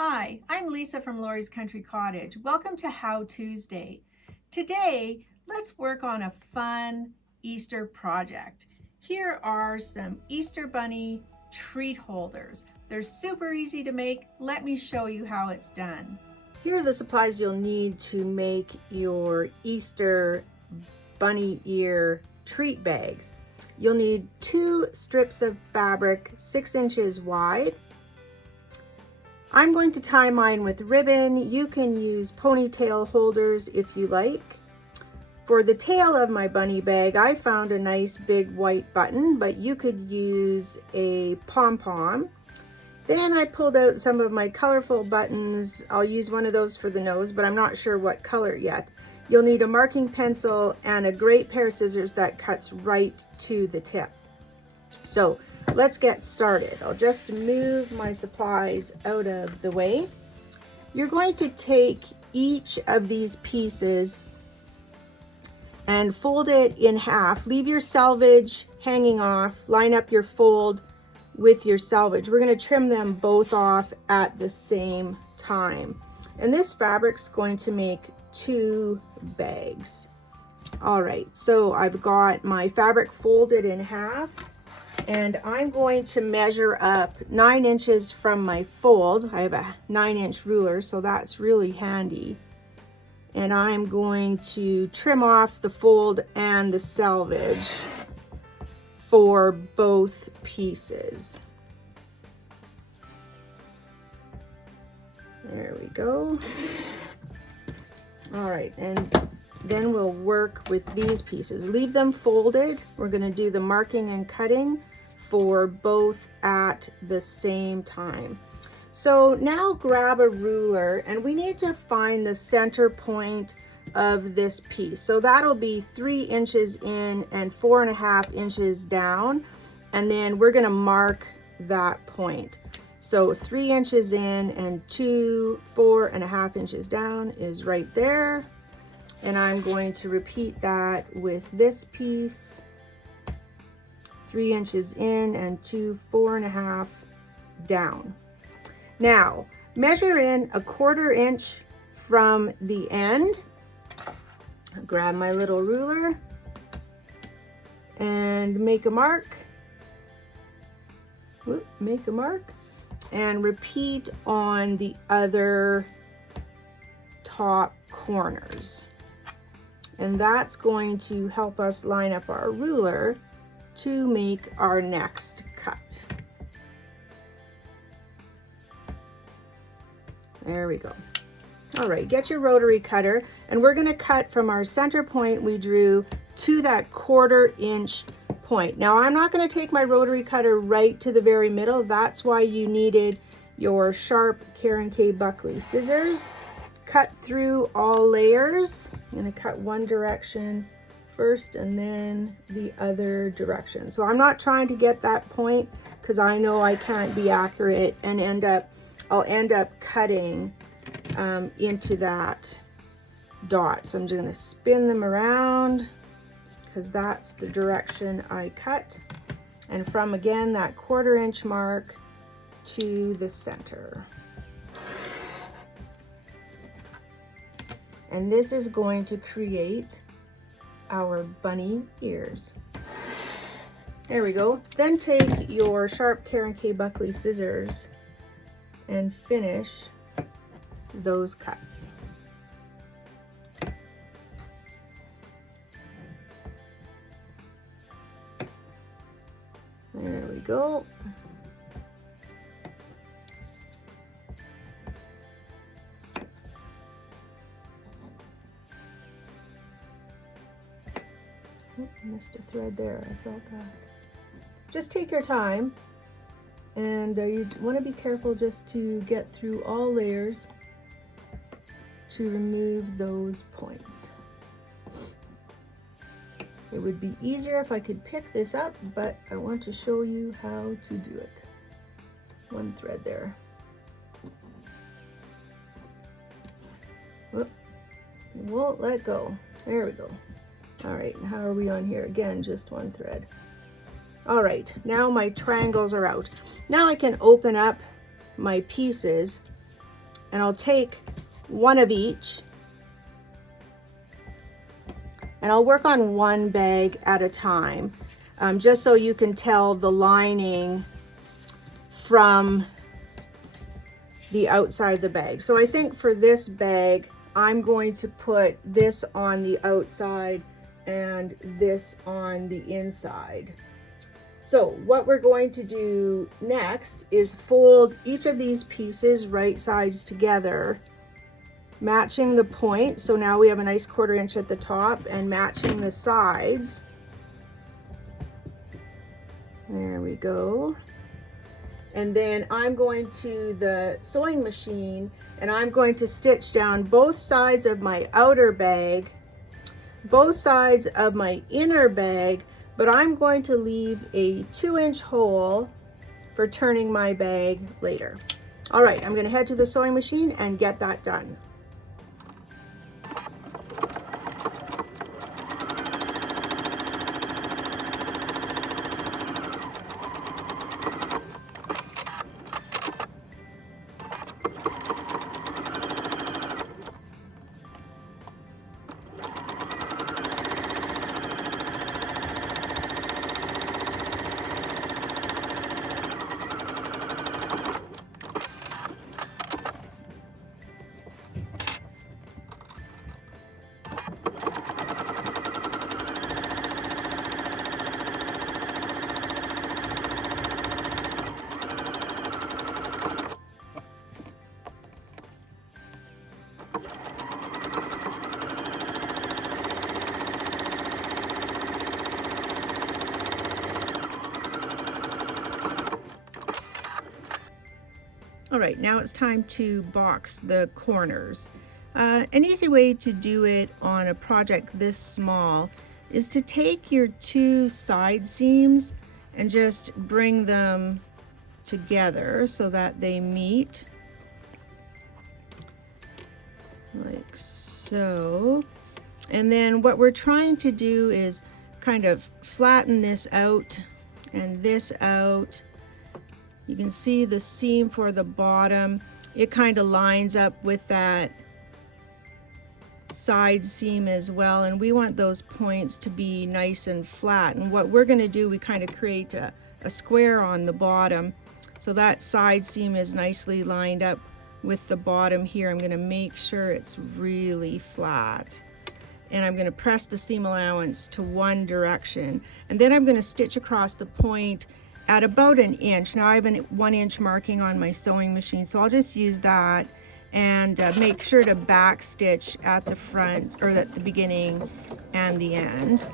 Hi, I'm Lisa from Lori's Country Cottage. Welcome to How Tuesday. Today, let's work on a fun Easter project. Here are some Easter Bunny treat holders. They're super easy to make. Let me show you how it's done. Here are the supplies you'll need to make your Easter bunny ear treat bags. You'll need 2 strips of fabric 6 inches wide. I'm going to tie mine with ribbon. You can use ponytail holders if you like. For the tail of my bunny bag, I found a nice big white button, but you could use a pom-pom. Then I pulled out some of my colorful buttons. I'll use one of those for the nose, but I'm not sure what color yet. You'll need a marking pencil and a great pair of scissors that cuts right to the tip. So let's get started. I'll just move my supplies out of the way. You're going to take each of these pieces and fold it in half. Leave your selvage hanging off. Line up your fold with your selvage. We're going to trim them both off at the same time. And this fabric's going to make 2 bags. All right, so I've got my fabric folded in half. And I'm going to measure up 9 inches from my fold. I have a 9-inch ruler, so that's really handy. And I'm going to trim off the fold and the selvage for both pieces. There we go. All right, and then we'll work with these pieces. Leave them folded. We're going to do the marking and cutting for both at the same time. So now grab a ruler, and we need to find the center point of this piece. So that'll be 3 inches in and 4.5 inches down, and then we're going to mark that point. So 3 inches in and 4.5 inches down is right there. And I'm going to repeat that with this piece. 3 inches in and 4.5 down. Now, measure in 1/4 inch from the end. Grab my little ruler and make a mark. Make a mark and repeat on the other top corners. And that's going to help us line up our ruler to make our next cut. There we go. All right, get your rotary cutter, and we're going to cut from our center point we drew to that 1/4 inch point. Now, I'm not going to take my rotary cutter right to the very middle. That's why you needed your sharp Karen K Buckley scissors. Cut through all layers. I'm going to cut one direction first and then the other direction. So I'm not trying to get that point because I know I can't be accurate and I'll end up cutting into that dot. So I'm just going to spin them around because that's the direction I cut. And from, again, that 1/4 inch mark to the center. And this is going to create our bunny ears. There we go. Then take your sharp Karen K Buckley scissors and finish those cuts. There we go. Missed a thread there, I felt that. Just take your time, and you want to be careful just to get through all layers to remove those points. It would be easier if I could pick this up, but I want to show you how to do it. One thread there. Whoop. It won't let go. There we go. All right, and how are we on here? Again, just one thread. All right, now my triangles are out. Now I can open up my pieces and I'll take one of each, and I'll work on one bag at a time, just so you can tell the lining from the outside of the bag. So I think for this bag, I'm going to put this on the outside and this on the inside. So what we're going to do next is fold each of these pieces right sides together, matching the point. So now we have a nice 1/4 inch at the top and matching the sides. There we go. And then I'm going to the sewing machine and I'm going to stitch down both sides of my outer bag, both sides of my inner bag, but I'm going to leave a 2-inch hole for turning my bag later. All right, I'm going to head to the sewing machine and get that done. All right, now it's time to box the corners. An easy way to do it on a project this small is to take your 2 side seams and just bring them together so that they meet, like so. And then what we're trying to do is kind of flatten this out and this out. You can see the seam for the bottom. It kind of lines up with that side seam as well, and we want those points to be nice and flat. And what we're going to do, we kind of create a square on the bottom, so that side seam is nicely lined up with the bottom here. I'm going to make sure it's really flat, and I'm going to press the seam allowance to one direction, and then I'm going to stitch across the point at about 1 inch. Now I have a 1 inch marking on my sewing machine, so I'll just use that and make sure to back stitch at the front, or at the beginning and the end.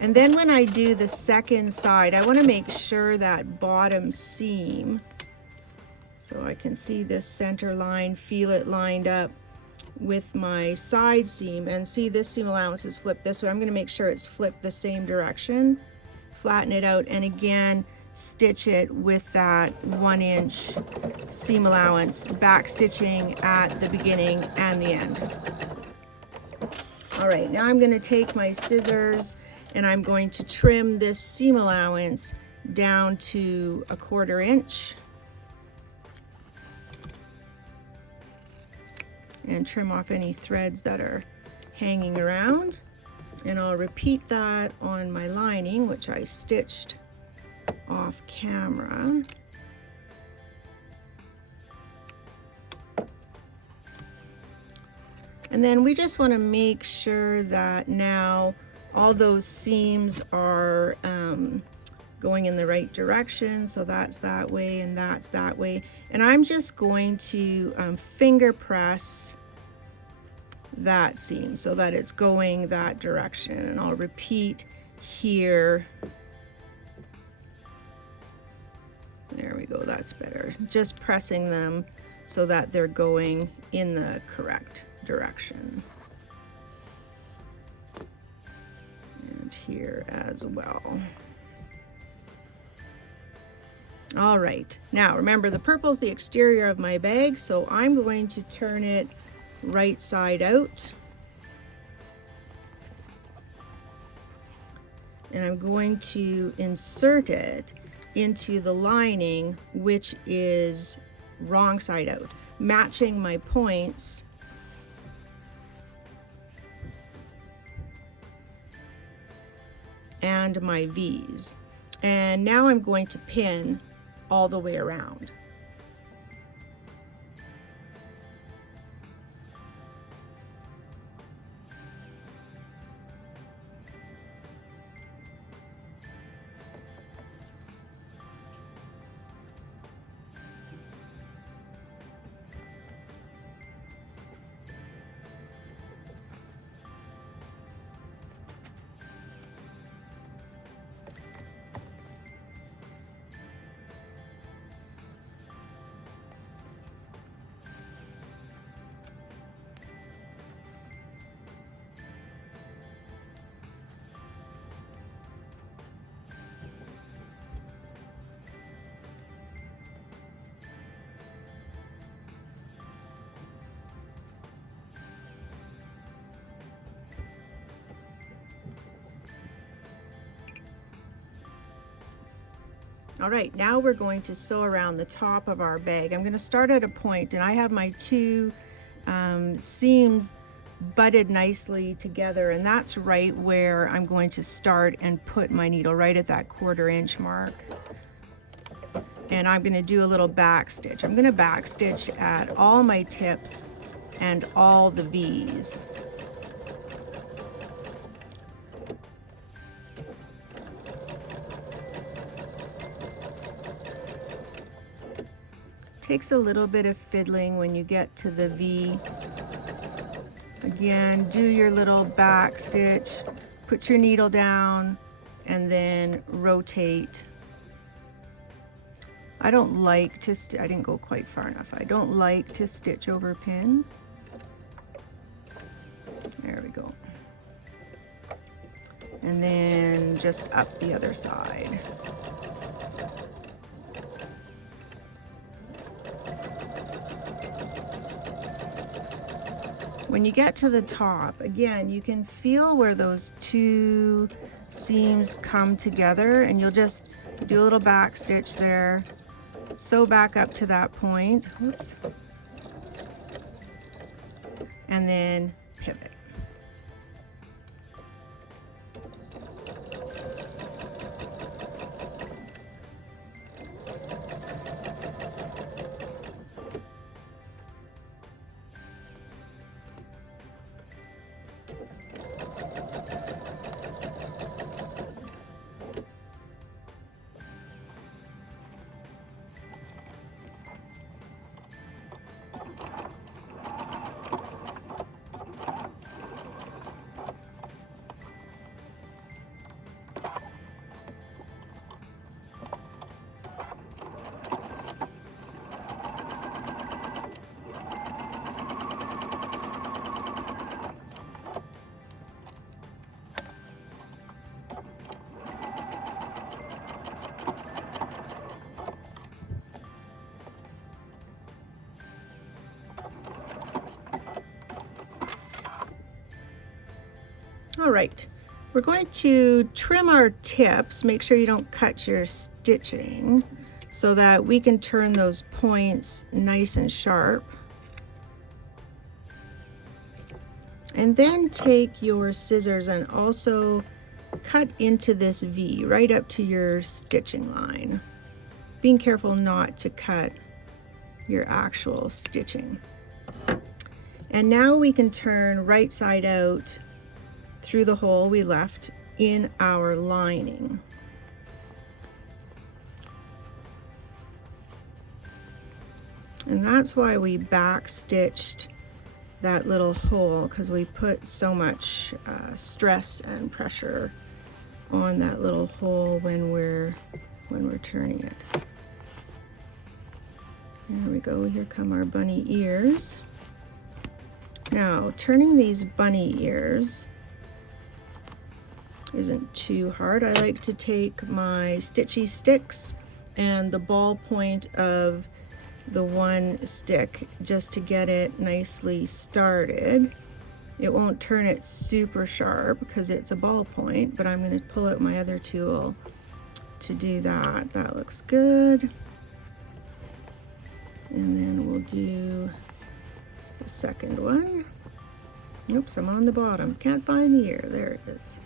And then when I do the second side, I want to make sure that bottom seam, so I can see this center line, feel it lined up with my side seam, and see this seam allowance is flipped this way. I'm going to make sure it's flipped the same direction, flatten it out, and again stitch it with that 1 inch seam allowance, back stitching at the beginning and the end. All right, now I'm going to take my scissors and I'm going to trim this seam allowance down to 1/4 inch. And trim off any threads that are hanging around. And I'll repeat that on my lining, which I stitched off camera. And then we just want to make sure that now all those seams are going in the right direction. So that's that way and that's that way. And I'm just going to finger press that seam so that it's going that direction. And I'll repeat here. There we go, that's better. Just pressing them so that they're going in the correct direction. And here as well. All right, now remember the purple's the exterior of my bag, so I'm going to turn it right side out. And I'm going to insert it into the lining, which is wrong side out, matching my points and my V's. And now I'm going to pin all the way around. All right, now we're going to sew around the top of our bag. I'm going to start at a point, and I have my two seams butted nicely together, and that's right where I'm going to start and put my needle, right at that 1/4 inch mark. And I'm going to do a little back stitch. I'm going to back stitch at all my tips and all the V's. Takes a little bit of fiddling when you get to the V. Again, do your little back stitch, put your needle down, and then rotate. I don't like to, I didn't go quite far enough. I don't like to stitch over pins. There we go. And then just up the other side. When you get to the top, again, you can feel where those two seams come together, and you'll just do a little back stitch there, sew back up to that point, whoops, and then pivot. All right, we're going to trim our tips. Make sure you don't cut your stitching so that we can turn those points nice and sharp. And then take your scissors and also cut into this V right up to your stitching line. Being careful not to cut your actual stitching. And now we can turn right side out through the hole we left in our lining. And that's why we back stitched that little hole, because we put so much stress and pressure on that little hole when we're turning it. There we go, here come our bunny ears. Now, turning these bunny ears isn't too hard. I like to take my stitchy sticks and the ball point of the one stick just to get it nicely started. It won't turn it super sharp because it's a ball point, but I'm going to pull out my other tool to do that. That looks good. And then we'll do the second one. Oops, I'm on the bottom. Can't find the ear. There it is.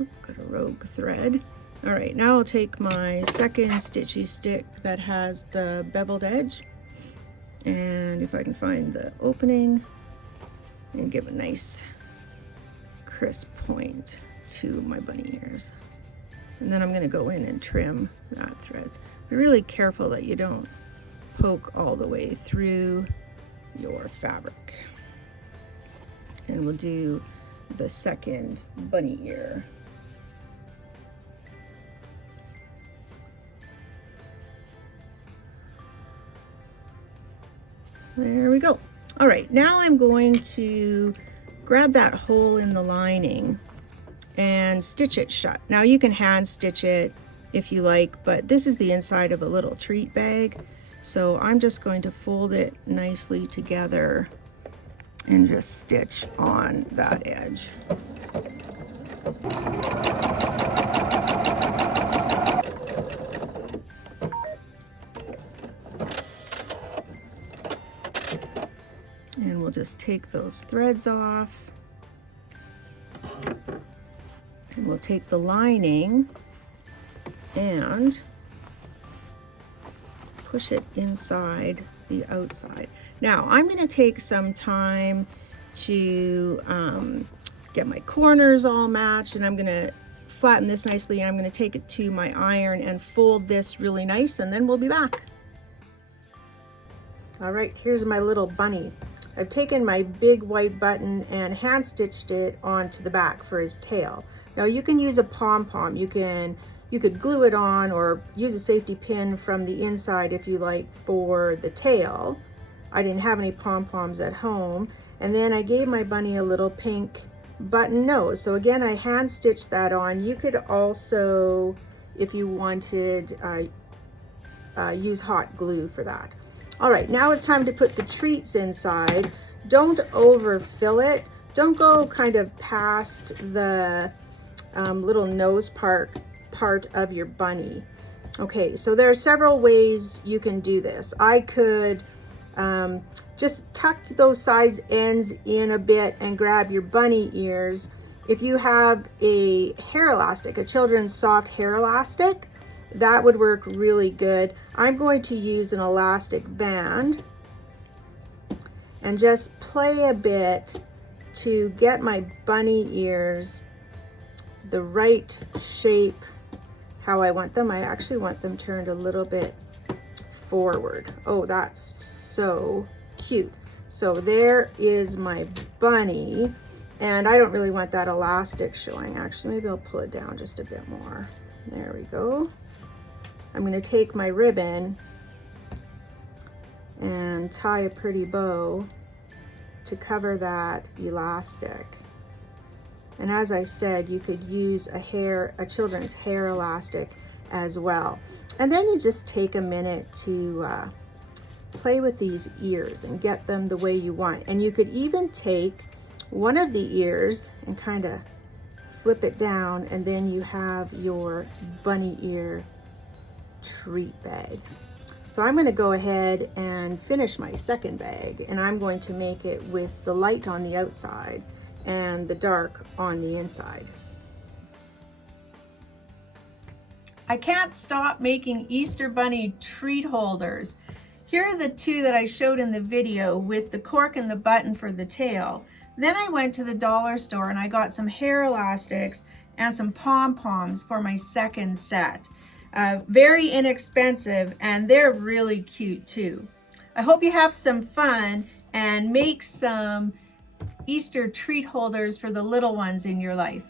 Oop, got a rogue thread. All right, now I'll take my second stitchy stick that has the beveled edge, and if I can find the opening, and give a nice crisp point to my bunny ears. And then I'm going to go in and trim that thread. Be really careful that you don't poke all the way through your fabric. And we'll do the second bunny ear. There we go. All right, now I'm going to grab that hole in the lining and stitch it shut. Now you can hand stitch it if you like, but this is the inside of a little treat bag. So I'm just going to fold it nicely together and just stitch on that edge. And we'll just take those threads off. And we'll take the lining and push it inside the outside. Now I'm going to take some time to get my corners all matched, and I'm going to flatten this nicely, and I'm going to take it to my iron and fold this really nice, and then we'll be back. All right, here's my little bunny. I've taken my big white button and hand stitched it onto the back for his tail. Now you can use a pom-pom. You could glue it on or use a safety pin from the inside if you like for the tail. I didn't have any pom-poms at home. And then I gave my bunny a little pink button nose. So again, I hand stitched that on. You could also, if you wanted, use hot glue for that. All right, now it's time to put the treats inside. Don't overfill it. Don't go kind of past the little nose part of your bunny. Okay, so there are several ways you can do this. I could just tuck those size ends in a bit and grab your bunny ears. If you have a hair elastic, a children's soft hair elastic, that would work really good. I'm going to use an elastic band and just play a bit to get my bunny ears the right shape, how I want them. I actually want them turned a little bit forward. Oh, that's so cute. So there is my bunny, and I don't really want that elastic showing. Actually, maybe I'll pull it down just a bit more. There we go. I'm going to take my ribbon and tie a pretty bow to cover that elastic. And as I said, you could use a children's hair elastic as well. And then you just take a minute to play with these ears and get them the way you want. And you could even take one of the ears and kind of flip it down, and then you have your bunny ear treat bag. So I'm going to go ahead and finish my second bag, and I'm going to make it with the light on the outside and the dark on the inside. I can't stop making Easter bunny treat holders. Here are the two that I showed in the video with the cork and the button for the tail. Then I went to the dollar store and I got some hair elastics and some pom-poms for my second set. Very inexpensive, and they're really cute too. I hope you have some fun and make some Easter treat holders for the little ones in your life.